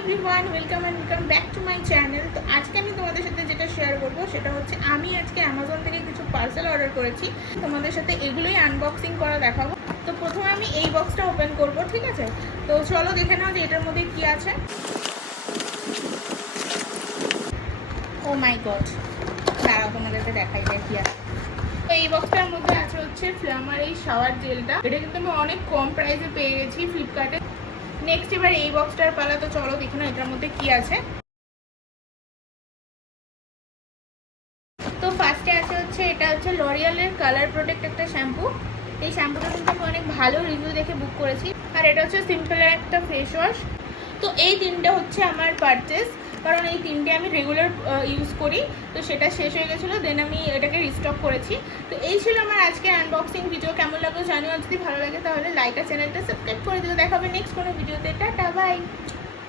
Everyone, welcome back to my channel. তো আজকে আমি তোমাদের সাথে যেটা শেয়ার করবো সেটা হচ্ছে আমি আজকে অ্যামাজন থেকে কিছু পার্সেল অর্ডার করেছি। তোমাদের সাথে এগুলোই আনবক্সিং করা দেখাবো। তো প্রথমে আমি এই বক্সটা ওপেন করব, ঠিক আছে? তো চলো দেখে নাও যে এটার মধ্যে কি আছে। ও মাই গড, দাঁড়াও তোমাদেরকে দেখাই যায় কি আছে। তো এই বক্সটার মধ্যে আছে হচ্ছে ফ্লামার এই শাওয়ার জেলটা। এটা কিন্তু আমি অনেক কম প্রাইসে পেয়ে গেছি ফ্লিপকার্টে। নেক্সট এবার এই বক্সটার পালা, তো চলো দেখে নাও এটার মধ্যে কি আছে। তো ফার্স্টে আছে হচ্ছে এটা হচ্ছে লরিয়ালের কালার প্রোটেক্ট একটা শ্যাম্পু। এই শ্যাম্পুটা কিন্তু আমি অনেক ভালো রিভিউ দেখে বুক করেছি। আর এটা হচ্ছে সিম্পলের একটা ফেস ওয়াশ। তো এই তিনটে হচ্ছে আমার পারচেস, কারণ এই তিনটে আমি রেগুলার ইউজ করি। তো সেটা শেষ হয়ে গেছিলো, দেন আমি এটাকে রিস্টক করেছি। তো এই ছিল আমার আজকে আনবক্সিং ভিডিও। কেমন লাগলো জানিও, যদি ভালো লাগে তাহলে লাইক আর চ্যানেলটা সাবস্ক্রাইব করে দিও। দেখা হবে নেক্সট কোনো ভিডিওতে। Tata, by.